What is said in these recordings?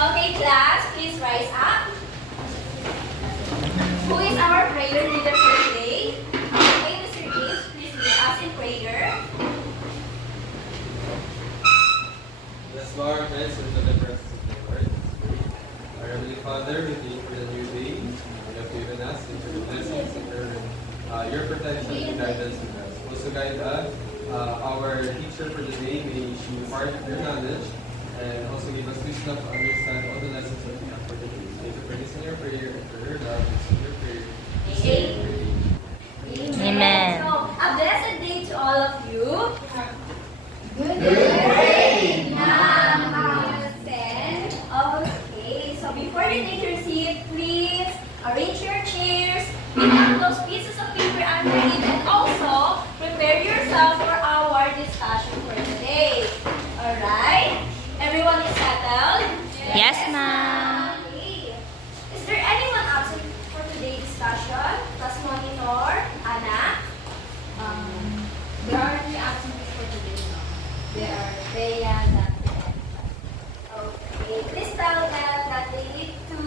Okay, class, please rise up. Who is our prayer leader for today? Okay, Mr. James, please lead us in prayer. Let's bow our heads into the presence of the Lord. Our Heavenly Father, we thank you for the new day you have given us, and for the blessings and your protection and guidance with us. Also guide us, our teacher for the day, may she impart your knowledge and also give us wisdom to understand all the lessons that we have for the day. Thank you for listening your prayer and for your love and your prayer. Amen. So, a blessed day to all of you. Good day, Ma'am Allison. Okay, so before you take your seat, please arrange your chairs, pick up those pieces of paper underneath, and also prepare yourself for our discussion for today. Alright? Everyone is settled? Yes, ma'am. Okay. Is there anyone absent for today's discussion? Class monitor, Anna? There are three absences for today. There are Rhea, Dante, and okay. Please tell them that they need to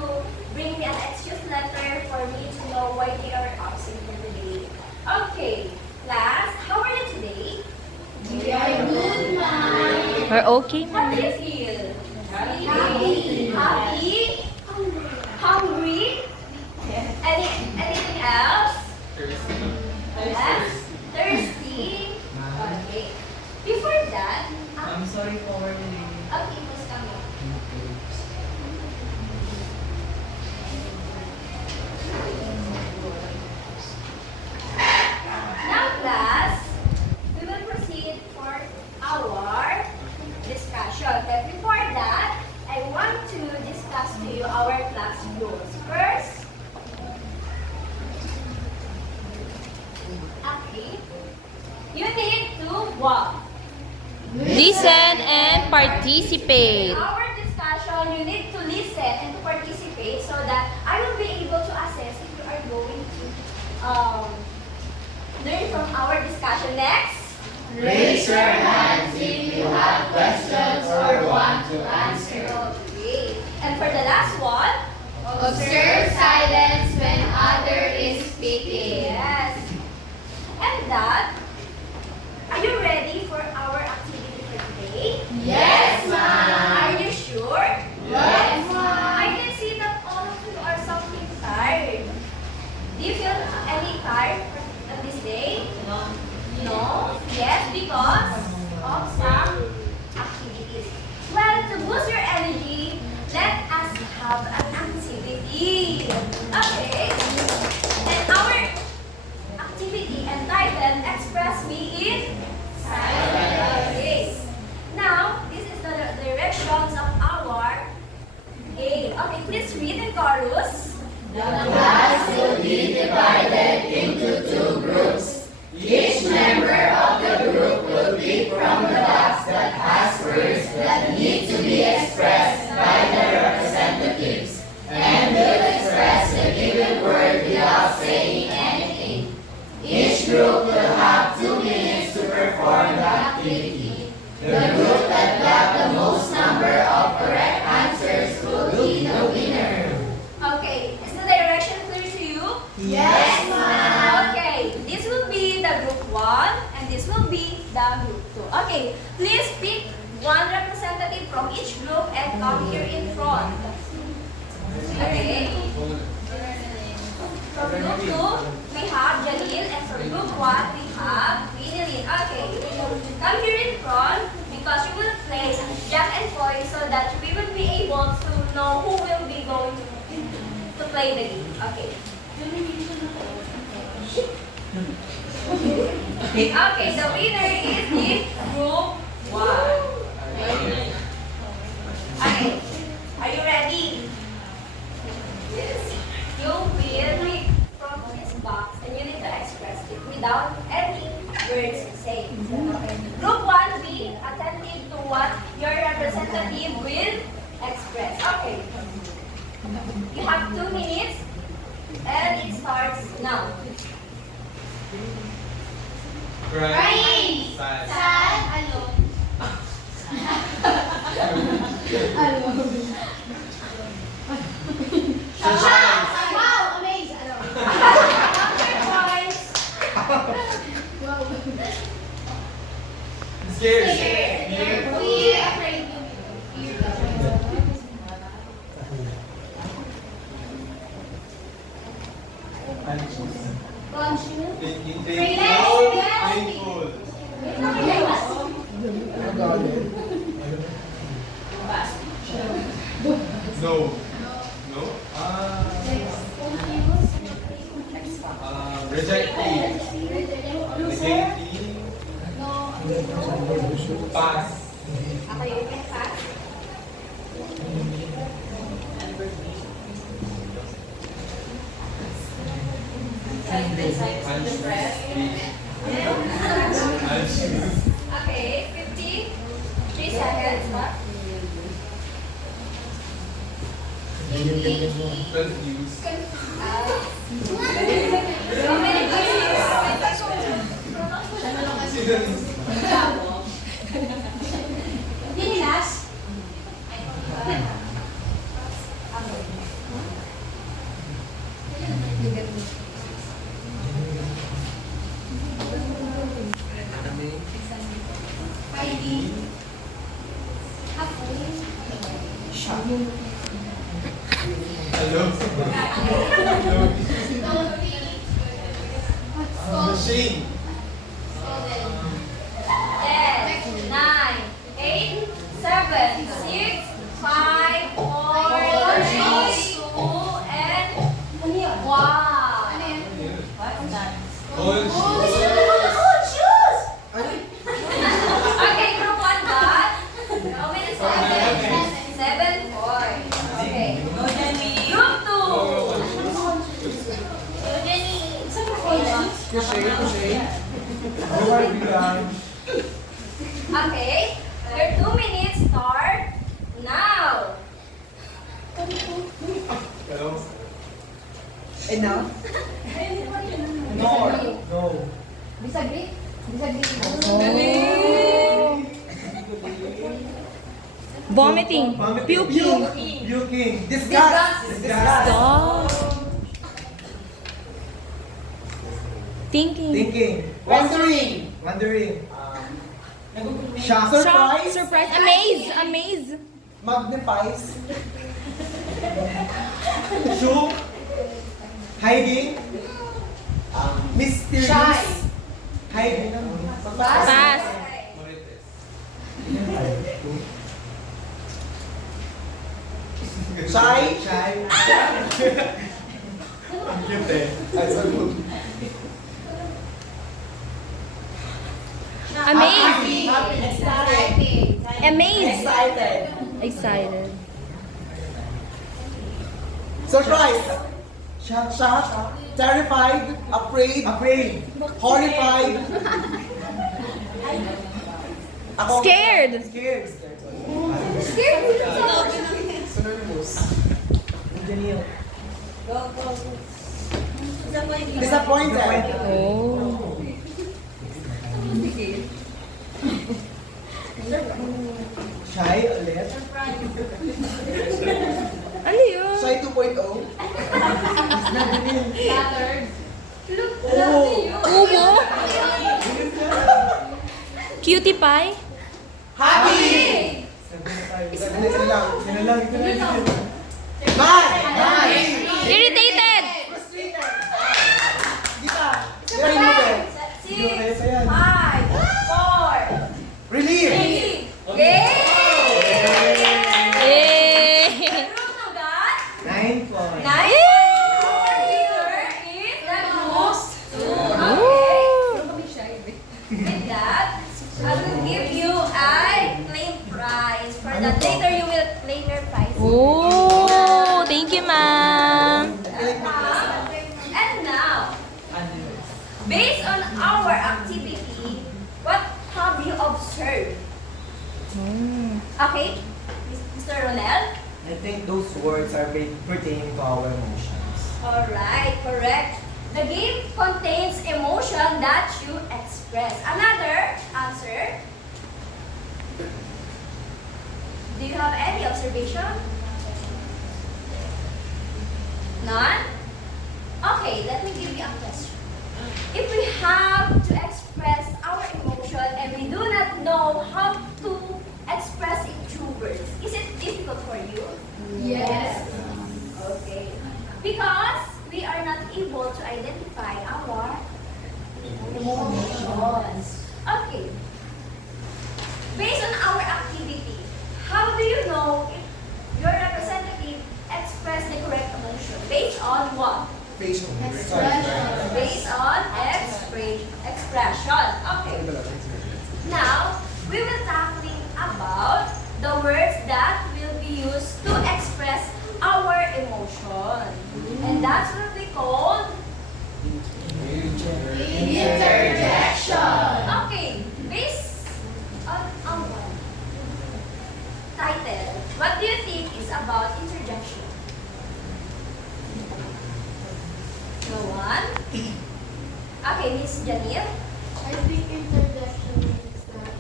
bring me an excuse letter for me to know why they are absent for today. Okay. Class, how are you today? We are good, ma'am. We're okay, How do ma'am. you feel? Happy? Happy? Hungry? Anything else? Yes? Thirsty? Okay. Before that, I'm sorry for delaying. okay, please come here. Now, class, we will proceed for our discussion. But before that, I want to discuss to you our class rules. First, okay, you need to walk. Listen and participate. In our discussion, you need to listen and to participate so that I will be able to assess if you are going to learn from our discussion. Next. Raise your hands if you have questions or want to answer. Okay. And for the last one, Observe silence when other is speaking. yes. And that, are you ready for our activity for today? Yes, ma'am. Are you sure? Yes, ma'am. I can see that all of you are something tired. Do you feel any tired on this day? No? Yes, because of some activities. Well, to boost your energy, let us have an activity. Okay. And our activity entitled Express Me in Silence. Okay. Now, this is the directions of our game. Okay, please read in chorus. The class will be divided into two groups. Each member of the group will pick from the box that has words that need to be expressed by the representatives and will express the given word without saying anything. Each group will have 2 minutes to perform the activity. The group that got the most number of correct answers will be the winner. Okay, is the direction clear to you? Yes, ma'am. Okay, this will be the group 1 and this will be the group 2. Okay, please pick one representative from each group and come here in front. Okay. From group 2, we have Jalil, and from group 1, we have Winilin. Okay, come here in front because you will play Jack and Boy so that we will be able to know who will be going to play the game. Okay. Okay, the winner is the group 1. Okay, are you ready? Yes. You will read from this box and you need to express it without any words said. Okay. Group 1, be attentive to what your representative will express. Okay. You have 2 minutes and it starts now. Crying. Sad. Sad. Alone. Wow, amazing. Scared. Fear, afraid. Conscious. Thinking, Relax, painful, relax. painful. No. No? Rejecting. Negating. Pass. Ako yung pass. Okay, 53 seconds. What? Confused. How many Dinilas? Hello. Machine. 10, 9, 8, 7, 6, 5, 4, 3, 2, and 1. What's that? Old Okay, group 1 got how many points? 7 points. Okay. Group 2. Okay, your 2 minutes start now. Hello. Enough? No. Disagree? Vomiting. Puking. Puking. Disgust. Dog. Thinking. Thinking. Wondering. Shock. Surprise. Surprise. Amaze. Amaze. Magnifies. Shook. Hiding. Mysterious. Shy. Hiding. Pass. Shy. Ang cute eh. Ay, sorry. Amaze. Exciting. Amaze. Excited. Excited. Surprise. Shock. Terrified. Afraid. Horrified. Scared. Disappointed. Oh. Shy ulit. Ano yun? Shy 2.0. Battered. Umo? Cutie pie? Happy. Isa lang. Mad. Irritated. Frustrated. Di ka. Tirahin mo ba? 6, 5, 4, Relief. 3. Yay! Yay! Group 2 got 9 points. 9. Our winner is the group 2. Okay. With that, I will give you a claim prize. For that, later you will claim your prize. Oh, thank you, ma'am. And now, based on our activity, what have you observed? Okay, Mr. Ronel? I think those words are pertaining to our emotions. Alright, correct. The game contains emotion that you express. Another answer. Do you have any observation? None? Okay, let me give you a question. If we have to express our emotion and we do not know how to express it through words, is it difficult for you? Yes. Okay. Because we are not able to identify our emotions. Okay. Based on our activity, how do you know if your representative expressed the correct emotion? Based on what? Facial. Based on expression. Okay. Now, we will tackling about the words that will be used to express our emotion. And that's what we call Interjection. okay. Based on our title, what do you think is about interjection? No one? Okay, Miss Janir. I think interjection means that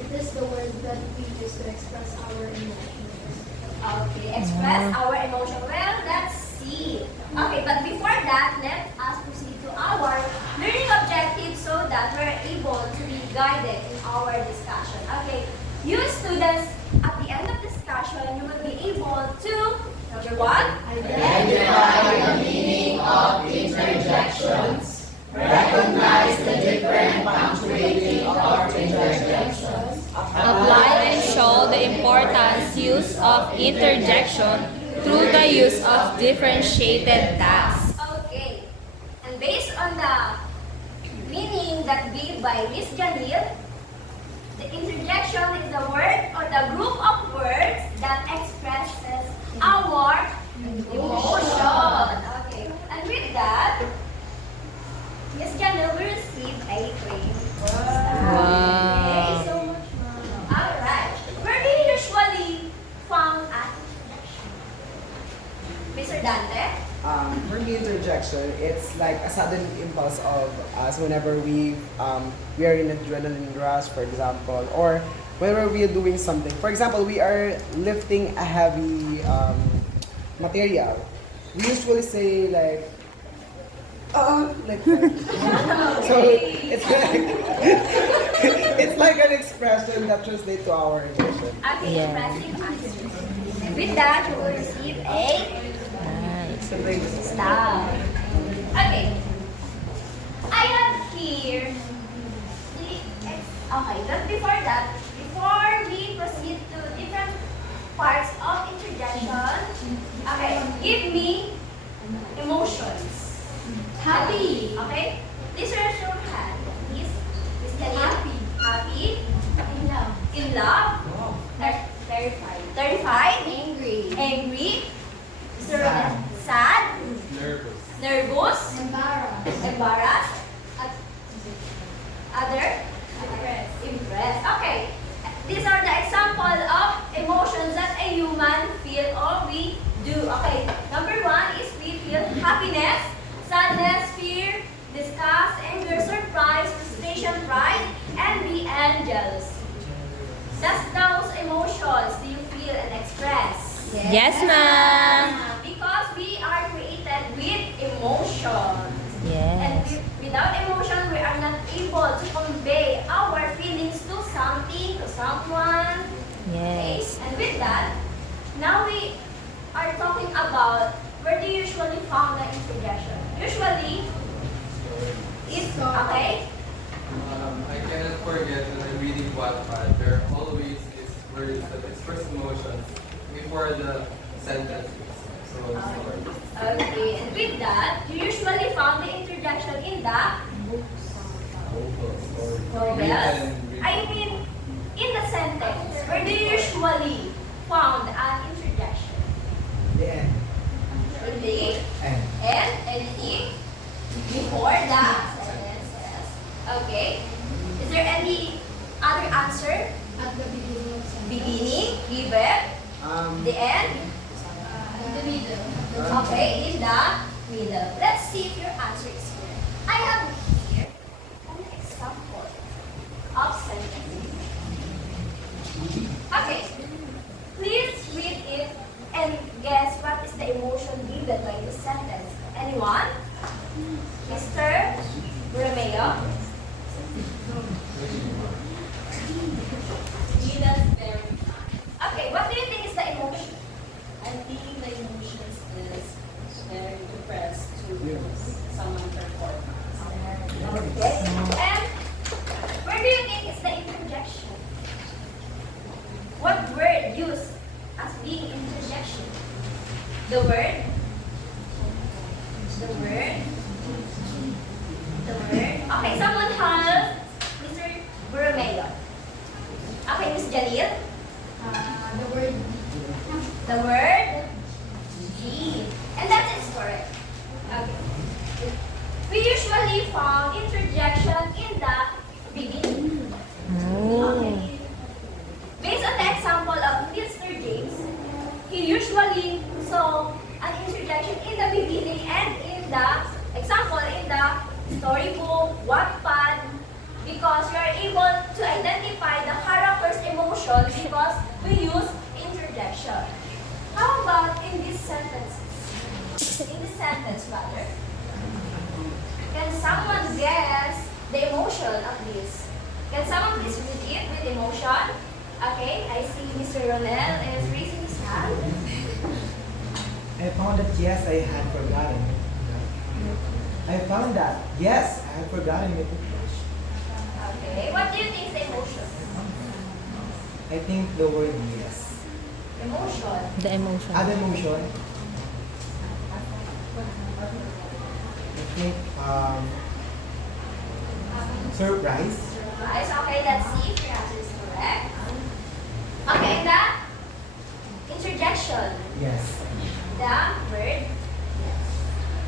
it is the word that we use to express our emotions. Okay, express our emotion. Well, let's see. Okay, but before that, let us proceed to our learning objectives so that we're able to be guided in our discussion. Okay, you students, at the end of discussion, you will be able to, number one, Identify the meaning of interjections. Recognize the different punctuating of interjections. Apply and show the importance use of interjection through the use of differentiated tasks. okay. And based on the meaning that given by Miss Janil, the interjection is the word or the group of words that expresses our emotion. Okay. And with that, Miss Janil will receive a frame. Wow. So much, Mom. Alright. Where do you usually found an interjection? Mr. Dante? For me, interjection, it's like a sudden impulse of us whenever we are in adrenaline rush, for example, or whenever we are doing something. For example, we are lifting a heavy material. We usually say like that. So it's like it's like an expression that translates to our emotion. Okay, Yeah. impressive answer. And with that, you will receive a star. Okay. I have here okay, but before that, before we proceed to different parts of interjection, okay, give me emotions. Happy. Okay? Please raise your hand. Please. Miss Janine. Happy. Happy. In love. In love. Terrified. Terrified. Angry. Angry. Sad. Nervous. Nervous. Embarrassed. Embarrassed. Other. Impressed. Impressed. Okay. These are the example of emotions that a human feel or we do. Okay. Number one is we feel happiness, sadness, fear, disgust, anger, surprise, frustration, pride, envy, and jealousy. That's those emotions do you feel and express? Yes, ma'am. Because we are created with emotions. And Yes. without emotion, we are not able to convey our feelings to something, to someone. Okay? Yes. And with that, now we are talking about where do you usually find the interjection? Usually, it's okay. I cannot forget when I'm reading Wattpad, there always is words that express emotions before the sentences. So, sorry. Okay, and with that, you usually found the interjection in the novels. I mean, in the sentence, where do you usually found an interjection? The end. In the End. and anything before the sentences. Okay. Is there any other answer? At the beginning of sentence. Beginning, given, the end. In the middle. Okay, in the middle. Let's see if your answer is here. I have here an example of sentence. Okay. included by this sentence? Anyone? Mr. Romeo? That's very fun. Okay, what do you think is the emotion? I think the emotions is very depressed to someone performance. Okay. And where do you think is the interjection? What word used as being interjection? The word? The word? The word? Okay, someone help Mr. Borromeo. Okay, Miss Jalil? The word The word? G. And that is correct. Okay. We usually found interjection in the beginning. Okay. Based on the example of Mr. James, he usually saw an interjection in the beginning and in the example in the storybook, Wattpad, because we are able to identify the character's emotion because we use interjection. How about in these sentences? In this sentence, rather. Can someone guess the emotion of this? Can someone please read it with emotion? Okay, I see Mr. Ronel is raising his hand. I found that yes, I had forgotten. I found that yes, I had forgotten it. Okay, what do you think is the emotion? I think the word yes. Emotion. The emotion. Other emotion. I think surprise. Right, so okay, let's see if your answer is correct. Okay, the interjection. Yes. The word.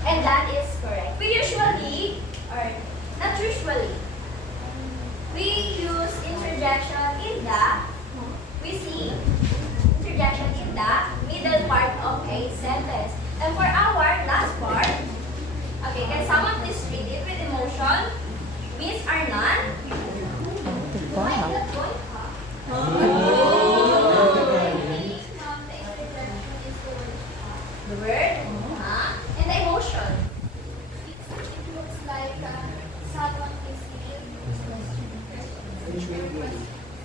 And that is correct. We usually, or not usually, we use interjection in the, we see interjection in the middle part of a sentence. And for our last part, okay, can someone please read it with emotion? Miss Arnan? The word? Huh? And the emotion? it looks like someone is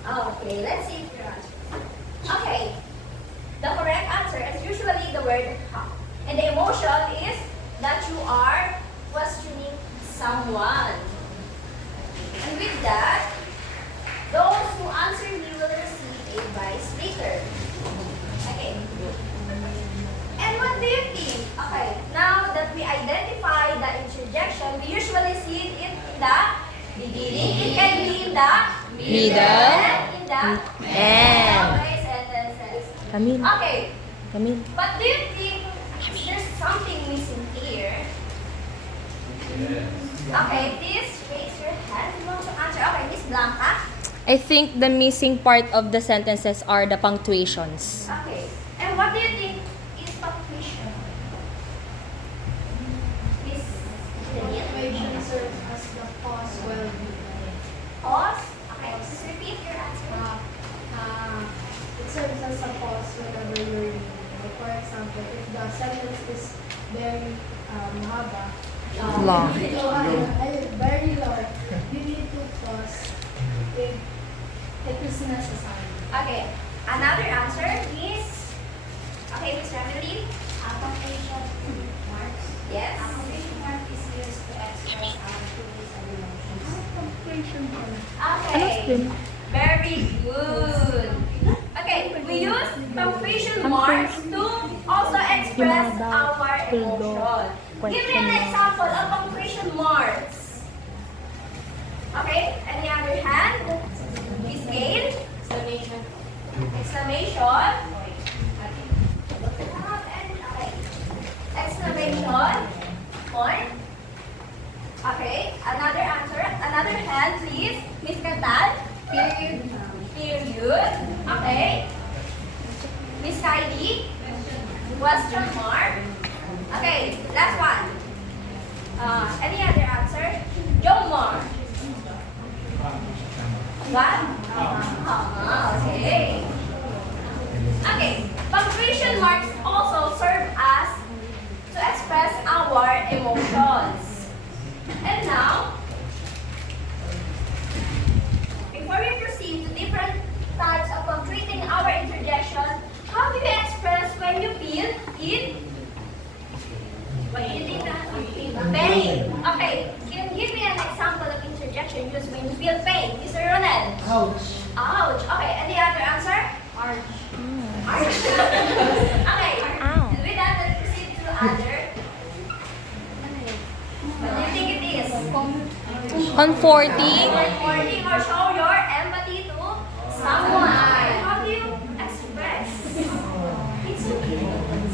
Okay, let's see if you're answering. Okay. The correct answer is usually the word how. And the emotion is that you are questioning someone. And with that, those who answer me will receive a vice speaker. Okay. And what do you think? Okay, now that we identify the interjection, we usually see it in the beginning. It can be in the Middle. and in the End. Okay, sentences. Come in. Okay, Come in. but do you think there's something missing here? Okay, please raise your hand if you want to answer. Okay, Miss Blanca. I think the missing part of the sentences are the punctuations. Okay, and what do you think is punctuation? Miss punctuation serves as the pause while Pause. Okay, just repeat your answer. it serves as a pause whenever you're reading. Like for example, if the sentence is very mahaba, Long. you need to, very long, you need to pause if it is necessary. Okay, another answer is, okay, Miss Emily. Punctuation marks. Yes. Punctuation mark is used to express our feelings and emotions. Okay, very good. Okay, we use punctuation marks to also express our emotion. Give me an example of punctuation marks. Okay, any other hand? Miss Gail? Exclamation. Exclamation. Look it up and okay. Exclamation. Point. Okay, another answer. Another hand, please. Miss Katal. Period. Period. Okay. Miss Kylie. Question mark. Okay, last one. Any other answer? Jomar. What? Okay. Okay. Punctuation marks also serve as to our emotions. And now, before we proceed to different types of completing our interjection, how do you express when you feel in pain? Okay, can you give me an example of interjection used when you feel pain, Mr. Ronel? Ouch. Ouch. Okay, any other answer? Arch. Arch. Okay. Ow. And with that, let's proceed to other. What do you think it is? Comforting. Comforting or show your empathy to someone. How do you express? It's okay.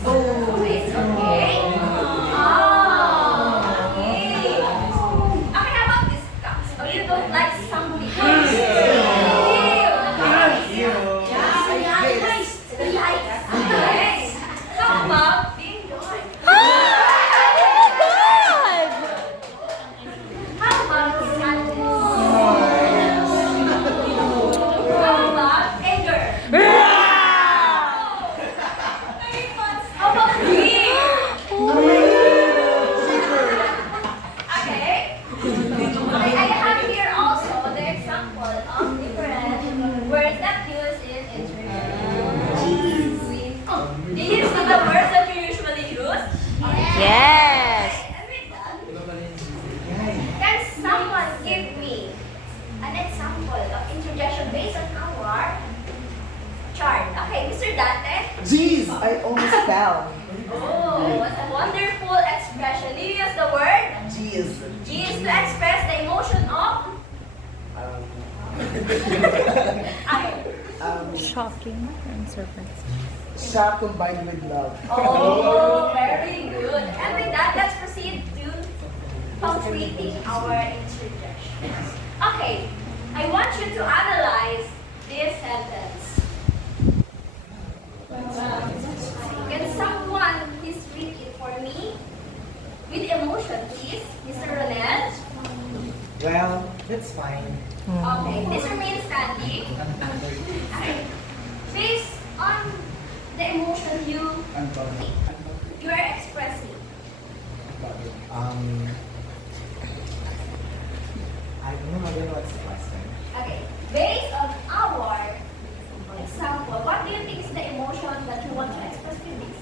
Oh, it's okay. Oh, okay. Okay, how about discuss? Oh, you don't like something. How about being joy? How about sadness? How about anger? How about grief? Okay. I have here also the example of different words that used in interjection. Do you see the words that you usually use? Yes. And with that, can someone give me an example of interjection based on our chart? Okay, Mr. Dante. Jeez, I almost fell. Oh, what a wonderful expression. You use the word Jeez. G is to express the emotion of. Okay. Shocking and surprising. Shock combined with love. Oh, very good. And with that, let's proceed to completing our interjections. Okay, I want you to analyze this sentence. Can someone please read it for me? With emotion, please. Mr. Ronel. Well, that's fine. Okay, this remains standing. Okay. Based on the emotion you are expressing. I don't know what's the question. Okay, based on our example, what do you think is the emotion that you want to express with this?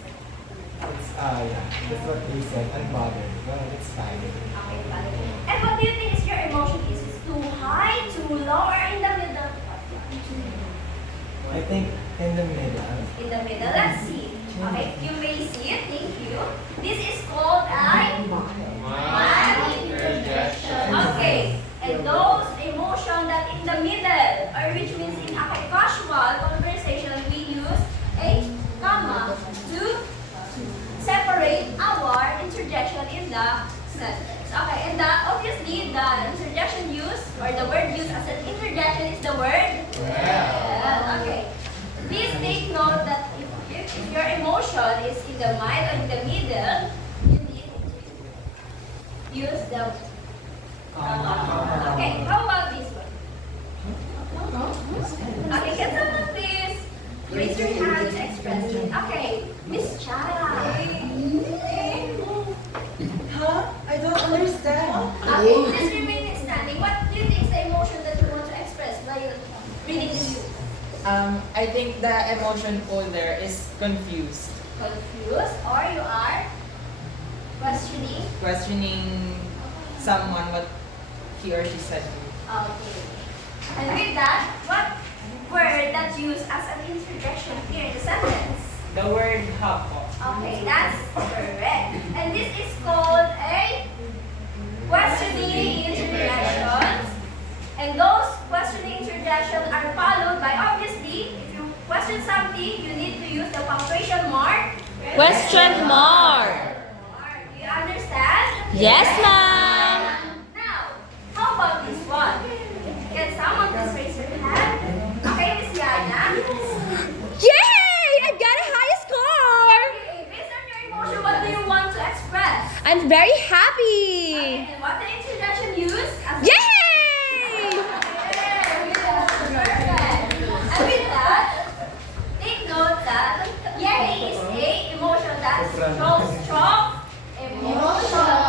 It's, yeah, that's what they said. Unbothered. Well, it's fine. Okay, valid. And what do you think is your emotion? Is it too high, too low, or in the middle? I think in the middle. In the middle. Let's see. Okay, you may see it. Thank you. This is called a mild interjection. Okay, and those emotions that in the middle, or which means in a casual conversation, we use a comma to separate our interjection in the sentence. Okay, and obviously the interjection used, or the word used as an interjection is the word well. Okay. Please take note that if your emotion is in the mild or in the middle, you need to use the okay, how about this one? Okay, can someone please raise your hand to express it? Okay, Miss Chara. Huh? I don't understand. Please remain standing. What do you think is the emotion that you want to express by reading this? I think the emotion folder is confused. Confused, or you are questioning? Questioning someone what he or she said. Okay. And with that, what word that's used as an interjection here in the sentence? The word hapo. Okay, that's correct. And this is called a questioning interjection. And those questioning interjections are followed by, obviously, if you question something, you need to use the punctuation mark. Question mark. Do you understand? Yes, ma'am. Now, how about this one? Can someone please raise your hand? Okay, Miss Yana. Yay! I got a high score! Okay, based on your emotion, what do you want to express? I'm very happy. Okay, and what the introduction used? Yay! Perfect. And with that, take note that yay is a emotion that shows strong emotion.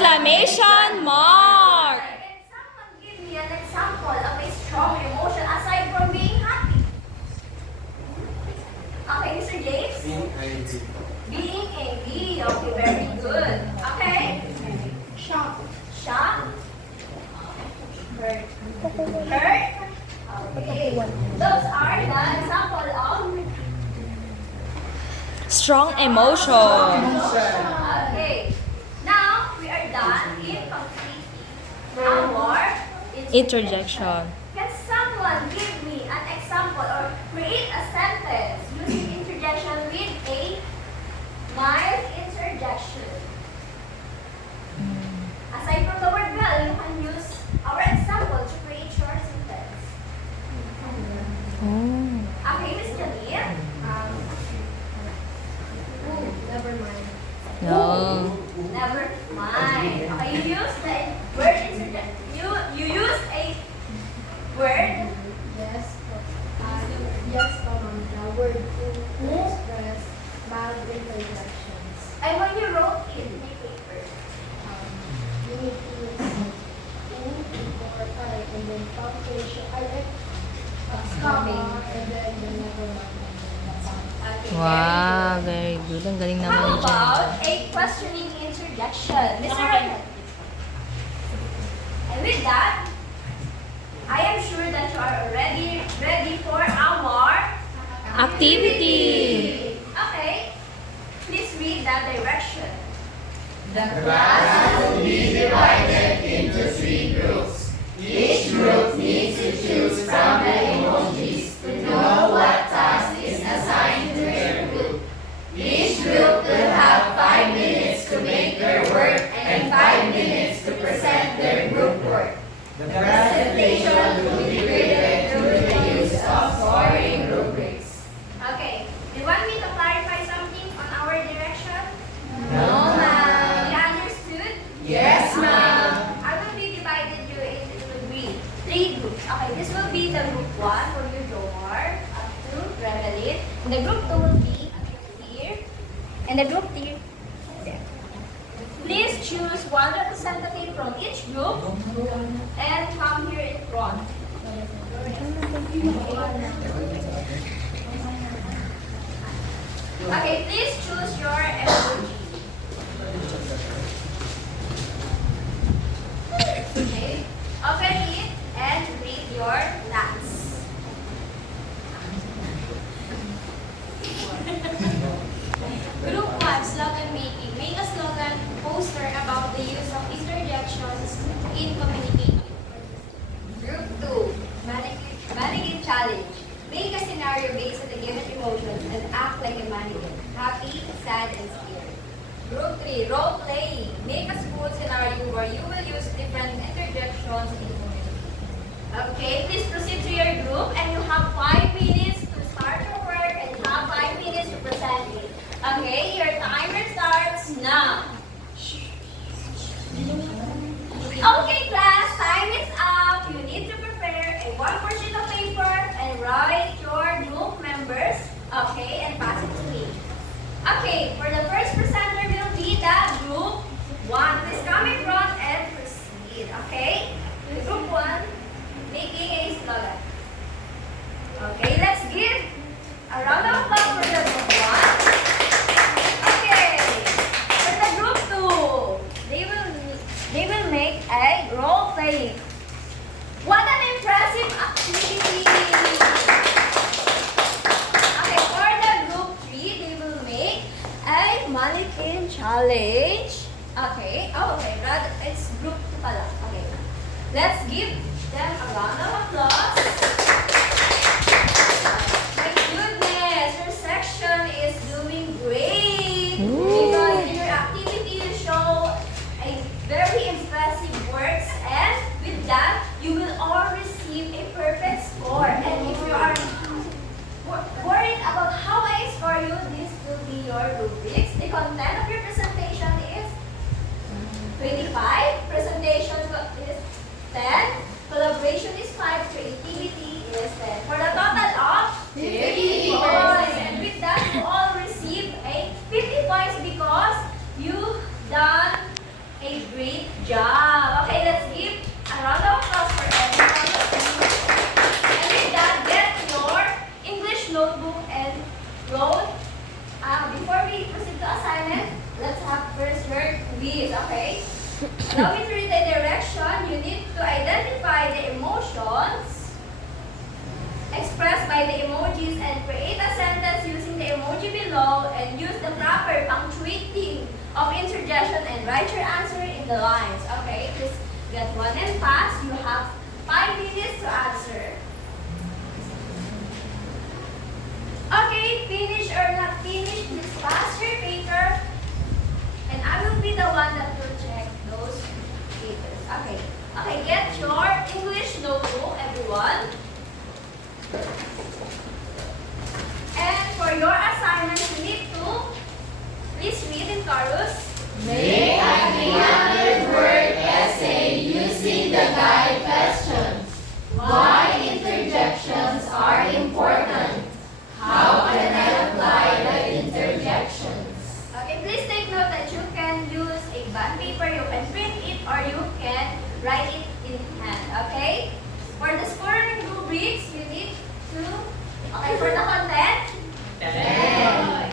Exclamation mark! Can someone give me an example of a strong emotion aside from being happy? Okay, Mr. James? Being angry. Being angry. Okay, very good. Okay. Shock. Shock. Hurt. Hurt. Okay. Those are the example of Strong emotion. okay. Now we are done in completing our Interjection. Can someone give me an example or create a sentence using interjection with a mild interjection? Aside from the word well, you can use our example to create short sentence. Okay, Miss Janine. Never mind. No. Never mind. Okay, you use the word interjection. You use a word. Yes. Yes, the word to express mild interjections. And when you wrote it in a paper, You need to use before I and then punctuation. Comma and then the never mind. okay, Wow, very good. Ang galing naman How ni Jen. about a questioning interjection? Mr. Ryan. And with that, I am sure that you are already ready for our Activity. Okay. Please read that direction. The class will be divided into 3 groups. Each group needs to choose from the emojis to know what task is assigned to their group. Each group will have 5 minutes to make their work and 5 minutes to present their group work. The presentation will be graded through the use of scoring rubrics. Okay. Do you want me to clarify something on our direction? No, ma'am. You understood? Yes, ma'am. I will be divided you into three groups. Okay, this will be the group 1 for your drawer up to Revelit. And the group 2 will be here. And the group 3 there. Please choose one representative from each group and come here in front. Okay, please choose your emoji. Okay, open it and read your tags. Group 1, slogan making. Make a slogan poster about the use of interjections in communicating. Group 2, mannequin challenge. Make a scenario based on the given emotions and act like a mannequin. Happy, sad, and scared. Group 3, role playing. Make a school scenario where you will use different interjections in communication. Okay, please proceed to your group and you have 5 minutes to start your work and you have 5 minutes to present it. Okay, your timer starts now. Okay, class, time is up. You need to prepare a 1 sheet of paper and write your group members. Okay, and pass it to me. Okay, for the first presenter will be the group 1. Please come in front and proceed. Okay, the group 1 making a slogan. Okay, let's give a round of applause for the group 1. Okay, for the group 2, they will make a role playing. What an impressive activity! Okay, for the group 3, they will make a mannequin challenge. Okay, oh, okay, rather, it's group 2 pala. Okay, let's give them a round of applause. My goodness, your section is doing great. Because in your activity you show a very impressive works, and with that you will all receive a perfect score. And if you are worried about how I score you, this will be your rubrics. The content of your presentation is 25. Presentation is 10. and write your answer in the lines. Okay, please get one and pass. You have 5 minutes to answer. Okay, finish or not finish, please pass your paper. And I will be the one that will check those papers. Okay. Okay, get your English notebook, everyone. And for your assignment, you need to please read in chorus. Make a 300-word essay using the guide questions. Why interjections are important. How can I apply the interjections? Okay, please take note that you can use a bond paper, you can print it, or you can write it in hand. Okay? For the scoring rubrics, you need to. Okay, for the content. 10.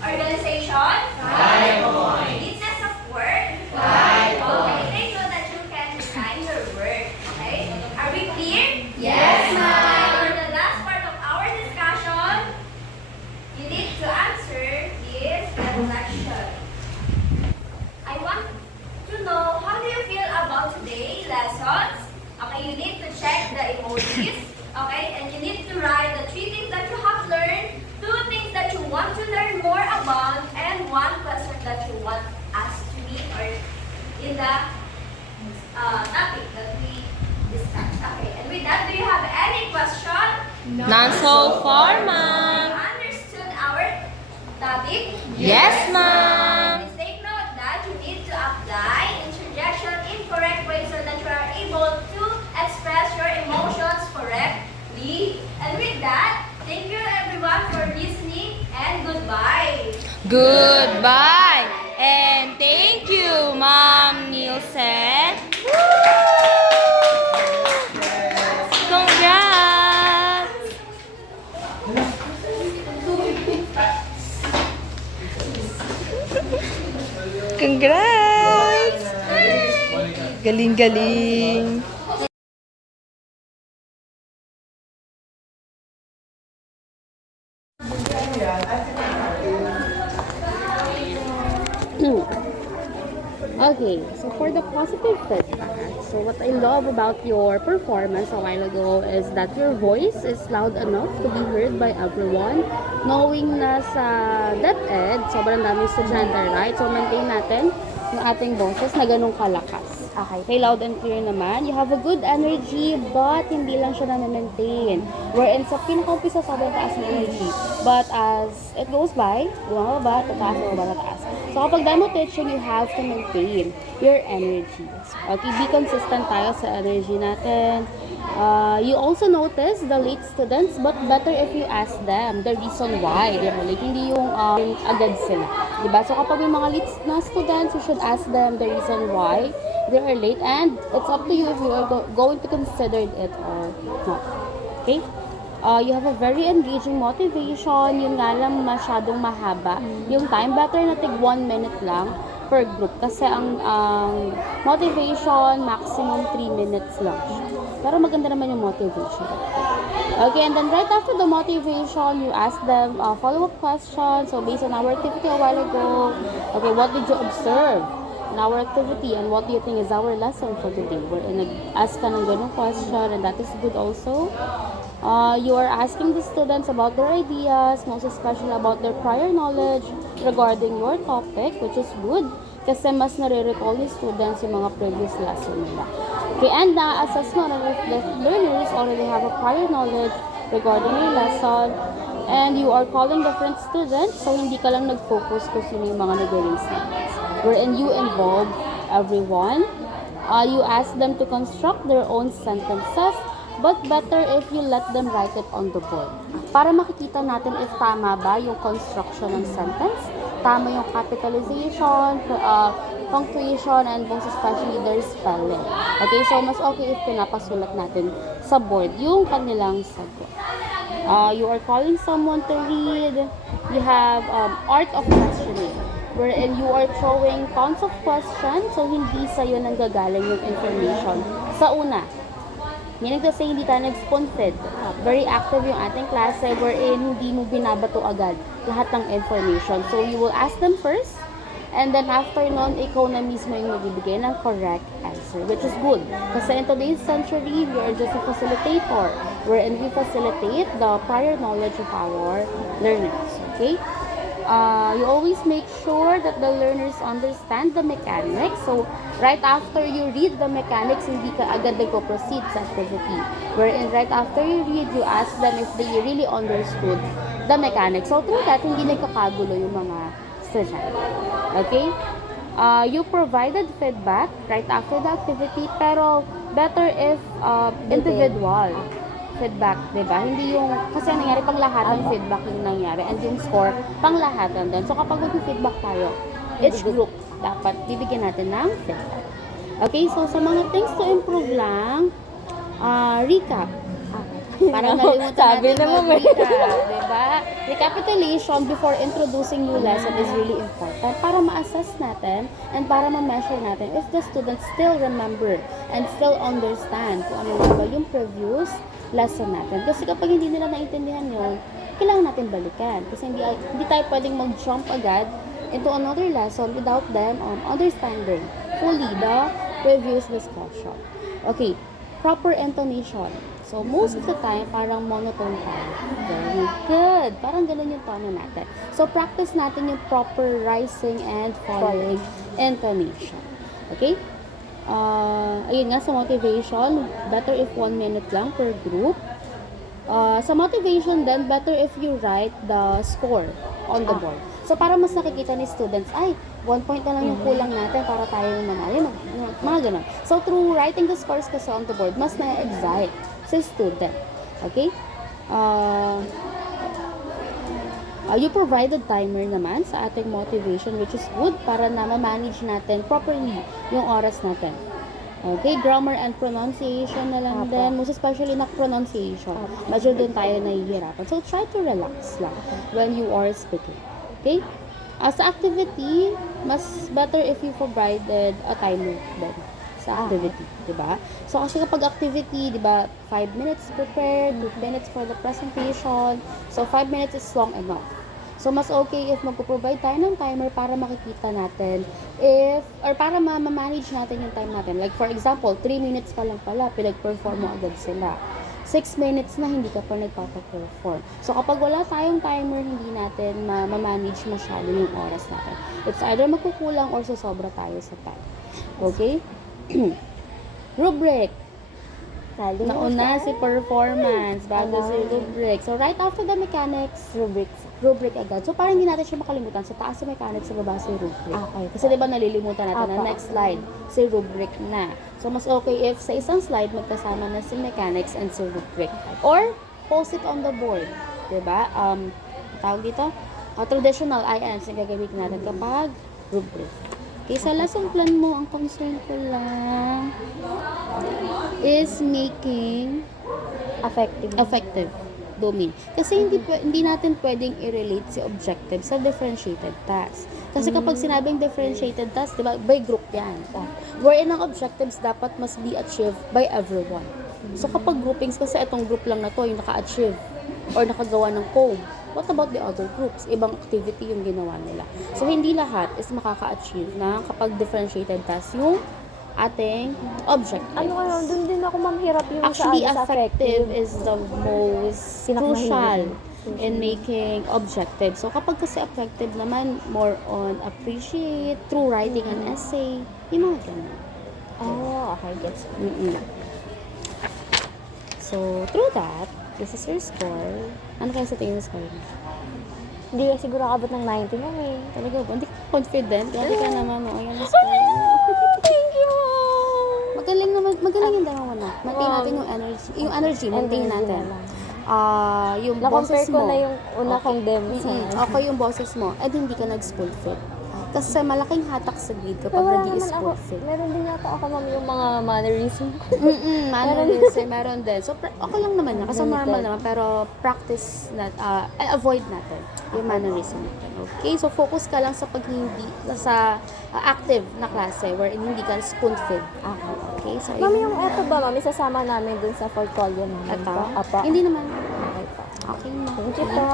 Organization. 5 points. Neatness of word. 5 Okay, points. take note that you can design your work. Okay? Are we clear? Yes, ma'am. For the last part of our discussion, you need to answer this reflection. I want to know, how do you feel about today's lessons? Okay, you need to check the emojis. Okay, and you need to write the 3 things that you have learned, 2 things that you want to learn more about, and 1 question that you want us to meet or in the topic that we discussed. Okay, and with that, do you have any question? None so far, ma'am. Understood our topic? Yes, ma'am. Please take note that you need to apply interjection in correct way so that you are able to express your emotions correctly. And with that, thank you everyone for listening and goodbye. Goodbye. And thank you, Ma'am Nielsen. Congrats. Congrats. Galing-galing. Okay, so for the positive feedback, so what I love about your performance a while ago is that your voice is loud enough to be heard by everyone. Knowing na sa DepEd, sobrang daming estudyante, right? So maintain natin yung ating boses na ganun kalakas. Okay, kay loud and clear naman. You have a good energy, but hindi lang siya na-maintain. Wherein sa pinaka-umpisa, sobrang taas ng energy. But as it goes by, bumababa, tataas. So kapag demo teaching, you have to maintain your energy. Okay, be consistent tayo sa energy natin. You also notice the late students, but better if you ask them the reason why they are late. Hindi yung agad sila. Diba? So kapag may mga late na students, you should ask them the reason why they are late, and it's up to you if you are going to consider it or not. Okay? You have a very engaging motivation. Yun nga lang masyadong mahaba. Yung time, better na tig 1 minute lang per group. Kasi ang motivation, maximum 3 minutes lang siya. Pero maganda naman yung motivation. Okay, and then right after the motivation, you ask them follow-up questions. So based on our activity a while ago, okay, what did you observe in our activity, and what do you think is our lesson for today? We're nag-ask ka ng ganung question, and that is good also. You are asking the students about their ideas, most especially about their prior knowledge regarding your topic, which is good kasi mas nare-recall ni students yung mga previous lesson nila. Okay, and na-assess mo if the learners already have a prior knowledge regarding your lesson, and you are calling different students, so hindi ka lang nag-focus kung sino yung mga nag-raise numbers. Wherein you involve everyone. You ask them to construct their own sentences, but better if you let them write it on the board. Para makikita natin if tama ba yung construction ng sentence, tama yung capitalization, punctuation, and most especially their spelling. Okay, so mas okay if pinapasulat natin sa board yung kanilang sagot. You are calling someone to read. You have art of questioning, wherein you are throwing tons of questions, so hindi sa'yo nanggagaling yung information sa una. Meaning to say, hindi tayo nag-spoon fed. Very active yung ating klase, wherein hindi mo binabato agad lahat ng information. So you will ask them first, And then after nun, ikaw na mismo yung magbibigay ng correct answer, which is good. Kasi in today's century, we are just a facilitator, wherein we facilitate the prior knowledge of our learners. Okay? You always make sure that the learners understand the mechanics. So, right after you read the mechanics, hindi ka agad nagpo-proceed sa activity. Wherein right after you read, you ask them if they really understood the mechanics. So, through that, hindi nagkakagulo yung mga estudyante. Okay? You provided feedback right after the activity, pero better if individual feedback, di ba? Hindi yung, kasi nangyari pang lahat ng feedback yung nangyari and yung score pang lahat din. So kapag mag-feedback tayo, each group dapat bibigyan natin ng feedback. Okay, so sa mga things to improve lang, recap. Parang nalimutan natin mag-recap, di ba? Recapitulation before introducing new lesson is really important para ma-assess natin and para ma-measure natin if the students still remember and still understand kung ano ba yung previous lesson natin. Kasi kapag hindi nila naintindihan yun, kailangan natin balikan. Kasi hindi tayo pwedeng mag-jump agad into another lesson without them understanding fully the previous discussion. Okay, proper intonation. So, most of the time, parang monotone tayo. Very good. Parang ganun yung tono natin. So, practice natin yung proper rising and falling intonation. Okay? Ayun nga, sa motivation, better if 1 minute lang per group. Sa motivation din, better if you write the score on the board. So, para mas nakikita ni students, ay, 1 point na lang yung kulang natin para tayo manalo. Mga ganun. So, through writing the scores kasi on the board, mas na-excite sa student. Okay? You provided timer naman sa ating motivation, which is good para na ma-manage natin properly yung oras natin. Okay, grammar and pronunciation na lang din. Most especially na pronunciation. Medyo din tayo nahihirapan. So, try to relax lang when you are speaking. Okay? Sa activity, mas better if you provided a timer din sa activity, di ba? So, kasi kapag activity, di ba, 5 minutes prepare, 2 minutes for the presentation. So, 5 minutes is long enough. So, mas okay if magpo-provide tayo ng timer para makikita natin or para ma-manage natin yung time natin. Like, for example, 3 minutes pa lang pala, pinag-perform mo agad sila. 6 minutes na hindi ka pa nagpapa-perform. So, kapag wala tayong timer, hindi natin ma-manage masyado yung oras natin. It's either magkukulang or susobra tayo sa time. Okay? Rubric. Nauna si performance bago si rubric. So, right after the mechanics, rubric agad. So, parang hindi natin siya makalimutan. Sa taas si mechanics, sa baba si rubric. Okay. Kasi diba nalilimutan natin na next slide, si rubric na. So, mas okay if sa isang slide, magkasama na si mechanics and si rubric. Or, post it on the board. Diba? Tawag dito? Traditional INs yung gagamitin natin kapag rubric. Okay, sa lesson plan mo, ang concern ko lang is making effective domain. Kasi hindi natin pwedeng i-relate si objective sa differentiated task. Kasi kapag sinabing differentiated task, diba, by group yan. Wherein ang objectives dapat must be achieved by everyone. So kapag groupings, kasi itong group lang na to yung naka-achieve or nakagawa ng code, what about the other groups? Ibang activity yung ginawa nila. So, hindi lahat is makaka-achieve na kapag differentiated task yung ating objectives. Ano kaya, dun din ako mamhirap yung actually, sa effective is the most crucial in making objective. So, kapag kasi effective naman, more on appreciate, through writing an essay, yung mga ganun. Oh, okay, gets it. So, through that, this is your score. Ano kaya sa tingin mo score mo? Hindi ka siguro abot ng 90 mo eh. Talaga ba? Hindi ka confident. Grabe ka naman. O, ayan ang score mo. Thank you! Magaling yung dalawa na. Maintain natin yung energy. Yung energy, maintain natin. Yung boses Na-compare ko mo. na yung una kong demo. Okay yung boses mo. At hindi ka nag-spool fit. Kasi malaking hatak sa grade kapag nag-i-spool fit. Meron din yata ako ma'am yung mga mannerism. Mannerism, meron din. So, okay lang naman yan. Kasi normal naman. Pero practice, avoid natin yung mannerism natin. Okay? So, focus ka lang sa sa active na klase wherein hindi ka spoon-fed. Okay? So, Ma'am, yung eto ba ma'am, isasama namin dun sa portfolio namin? Ito? Apa? Hindi naman. Okay po. Okay. Thank you po.